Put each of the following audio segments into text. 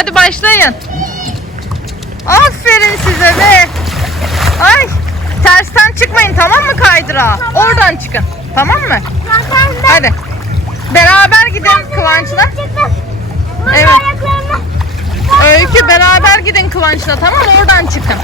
Hadi başlayın. Aferin size be. Ay tersten çıkmayın tamam mı kaydıra? Oradan çıkın. Tamam mı? Zaten ben Hadi. Beraber gidin Kıvanç'la. Evet. Öykü beraber gidin Kıvanç'la tamam? Oradan çıkın.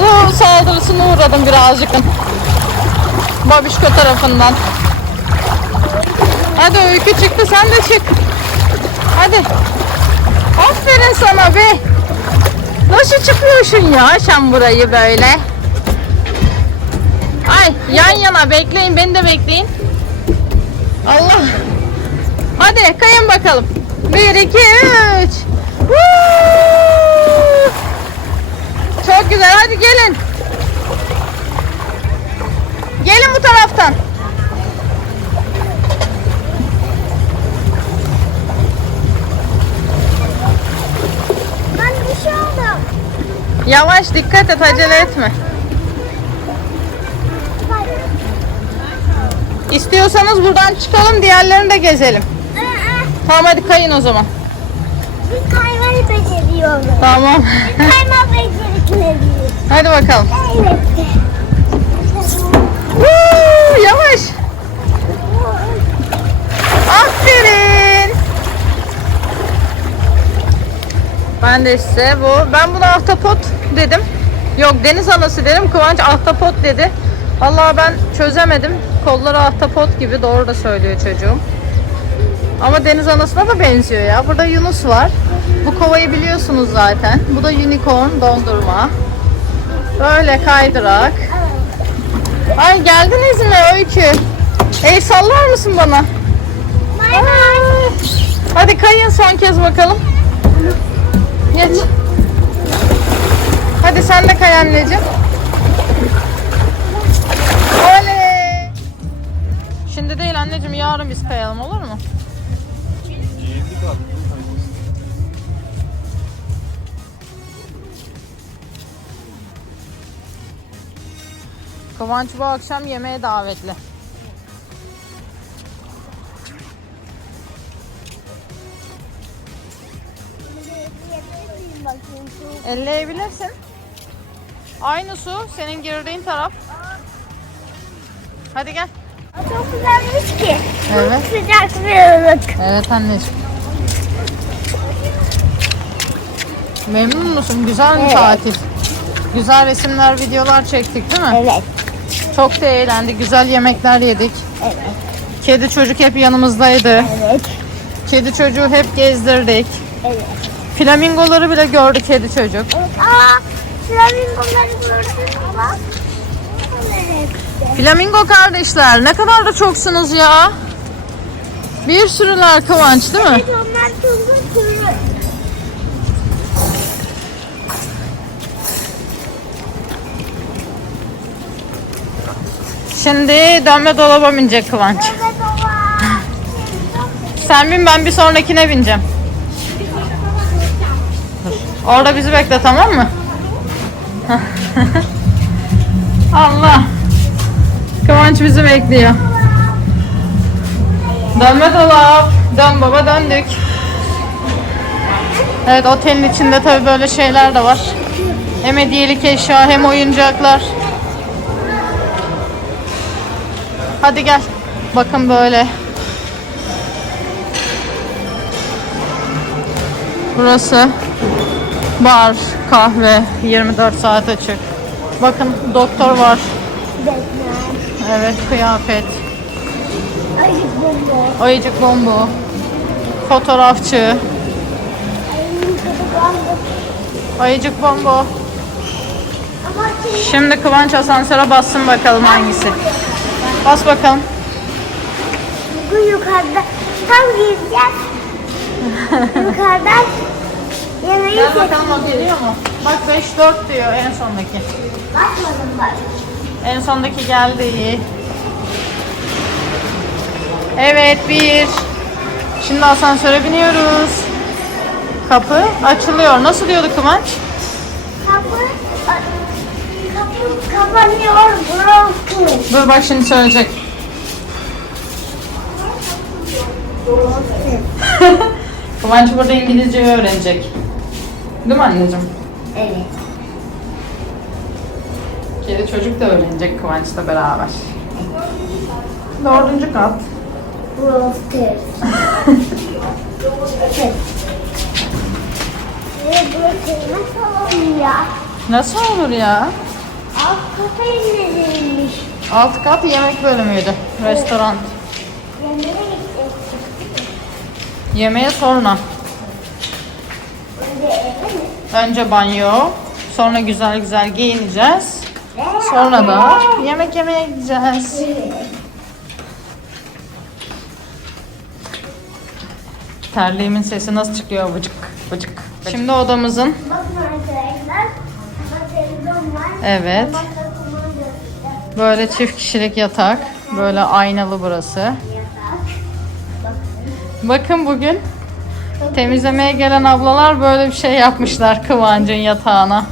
Su saldırısına uğradım birazcık. Babişko tarafından. Hadi öykü çıktı sen de çık. Hadi. Aferin sana be. Nasıl çıkıyorsun ya sen burayı böyle? Ay yan yana bekleyin beni de bekleyin. Allah. Hadi kayın bakalım. Bir, iki, üç. Woo! Çok güzel. Hadi gelin. Gelin bu taraftan. ben bir şey oldum. Yavaş dikkat et acele etme. İstiyorsanız buradan çıkalım diğerlerini de gezelim. Aa, Tamam hadi kayın o zaman. Bir kaymayı beceriyorum. Tamam. Bir kayma becerikleriyiz. hadi bakalım. Woo, yavaş. Aferin. Ben de size bu. Ben buna ahtapot dedim. Yok deniz anası dedim. Kıvanç ahtapot dedi. Allah ben çözemedim. Kolları ahtapot gibi doğru da söylüyor çocuğum. Ama deniz anasına da benziyor ya. Burada Yunus var. Bu kovayı biliyorsunuz zaten. Bu da unicorn dondurma. Böyle kaydırak. Ay geldiniz mi Öykü? El sallar mısın bana? Bay bay. Hadi kayın son kez bakalım. Geç. Hadi sen de kay anneciğim. Oley. Şimdi değil anneciğim yarın biz kayalım olur mu? Kıvanç bu akşam yemeğe davetli. Elleyebilirsin. Aynı su senin girdiğin taraf. Hadi gel. Çok güzelmiş ki. Evet. Çok sıcak bir ılık. Evet anneciğim. Memnun musun? Güzel mi Evet. tatil? Güzel resimler, videolar çektik değil mi? Evet. Çok da eğlendik. Güzel yemekler yedik. Evet. Kedi çocuk hep yanımızdaydı. Evet. Kedi çocuğu hep gezdirdik. Evet. Flamingoları bile gördü kedi çocuk. Evet. Aa, flamingoları gördün ama. Flamingo kardeşler ne kadar da çoksunuz ya. Bir sürüler Kıvanç değil mi? Evet, onlar turlu turlu. Şimdi dönme dolaba binecek Kıvanç. Sen bin ben bir sonrakine bineceğim. Dur. Orada bizi bekle tamam mı? Allah. Kıvanç bizi bekliyor. Dönme dolap. Dön baba döndük. Evet otelin içinde tabii böyle şeyler de var. Hem hediyelik eşya hem oyuncaklar. Hadi gel. Bakın böyle. Burası bar, kahve, 24 saat açık. Bakın doktor var. Evet, kıyafet. Ayıp bomba. Ayıcık bombu. Fotoğrafçı. Ayıcık bombu. Ama şey, Şimdi Kıvanç asansöre bassın bakalım hangisi. Bas bakalım. bu yukarıda tam gireceğiz. Yukarıdan Burayı Gel bakalım o geliyor mu? Bak 5-4 diyor en sondaki. Bakmadım bak. En sondaki geldi. Evet bir. Şimdi asansöre biniyoruz. Kapı açılıyor. Nasıl diyordu Kıvanç? Kapı kapanıyor. Bırakın. Dur bak şimdi söyleyecek. Kıvanç burada İngilizceyi öğrenecek. Değil mi anneciğim? Evet. Kedi çocuk da öğrenecek Kıvanç'la beraber. Dördüncü kat. Burası oluyor? Nasıl olur ya? Alt kata indirilmiş. Alt kat yemek bölümüydü. Restoran. Yemeğe gidecektik. Yemeğe sonra. Önce eve mi? Önce banyo. Sonra güzel güzel giyineceğiz. Sonra da yemek yemeye gideceğiz. Terliğimin sesi nasıl çıkıyor vıcık vıcık. Şimdi odamızın Bakın arkadaşlar. Evet. Böyle çift kişilik yatak. Böyle aynalı burası. Bakın bugün temizlemeye gelen ablalar böyle bir şey yapmışlar Kıvancın yatağına.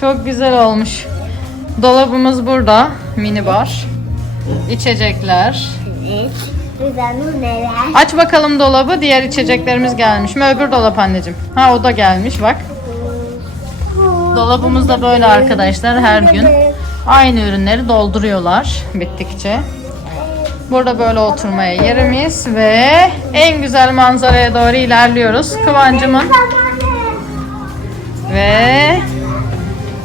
Çok güzel olmuş. Dolabımız burada. Mini bar. İçecekler. Aç bakalım dolabı. Diğer içeceklerimiz gelmiş mi? Öbür dolap anneciğim. Ha o da gelmiş bak. Dolabımız da böyle arkadaşlar her gün. Aynı ürünleri dolduruyorlar bittikçe. Burada böyle oturmaya yerimiz ve en güzel manzaraya doğru ilerliyoruz. Kıvancımın ve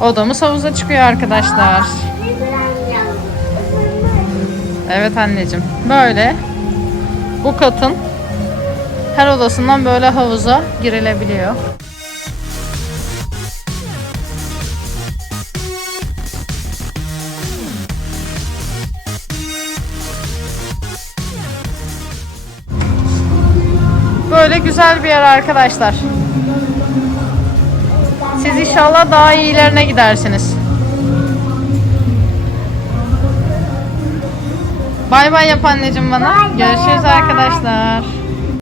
odamız havuza çıkıyor arkadaşlar. Evet anneciğim. Böyle bu katın her odasından böyle havuza girilebiliyor. Böyle güzel bir yer arkadaşlar. Siz inşallah daha iyilerine gidersiniz. Bay bay yap anneciğim bana. Bay Görüşürüz bay. arkadaşlar.